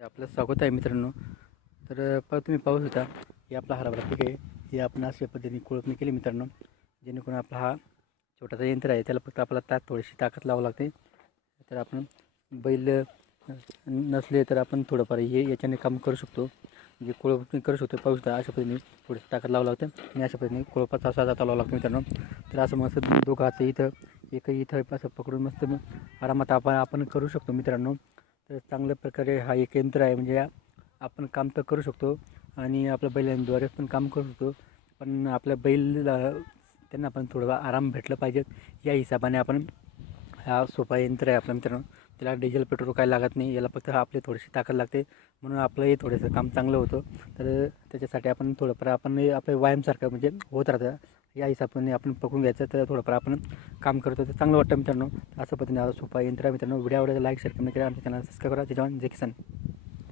आपलं स्वागत आहे मित्रांनो. तुम्ही पाहू शकता हे आपला हरभरा पीक आहे. हे आपण अशा पद्धतीने कोळपणी केली मित्रांनो, जेणेकरून आपला हा छोटासा यंत्र आहे, त्याला फक्त आपल्याला थोडीशी ताकद लावावी लागते. तर आपण बैल नसले तर आपण थोडंफार याच्याने काम करू शकतो, जे कोळपणी करू शकतो. पाहू शकता अशा पद्धतीने थोडीशी ताकद लावावी लागते आणि अशा पद्धतीने कोळपाचा असा जाता लावावा लागतो मित्रांनो. तर असं मस्त दोघं हात इथं असं पकडून मस्त आरामात आपण करू शकतो मित्रांनो. तर चांगल्या प्रकारे हा एक यंत्र आहे, म्हणजे आपण काम तर करू शकतो आणि आपल्या बैलांद्वारे पण काम करू शकतो. पण आपल्या बैलला त्यांना पण थोडं आराम भेटलं पाहिजे, या हिशोबाने आपण हा सोपा यंत्र आहे आपल्या मित्रांनो. त्याला डिझेल पेट्रोल काय लागत नाही, याला फक्त आपली थोडीशी ताकद लागते, म्हणून आपलंही थोडंसं काम चांगलं होतं. तर त्याच्यासाठी आपण थोडंफार आपण आपलं व्यायामसारखं म्हणजे होत राहतं, या हिशोबाने आपण पकडून घ्यायचं. तर थोडंफार आपण काम करतो तर चांगलं वाटतं मित्रांनो. असं पद्धतीने सोपा यंत्र आहे मित्रांनो. व्हिडिओ आवडला लाईक शेअर कमेंट करा, आमच्या चॅनल सबस्क्राईब करा. जय जवान जय किसान.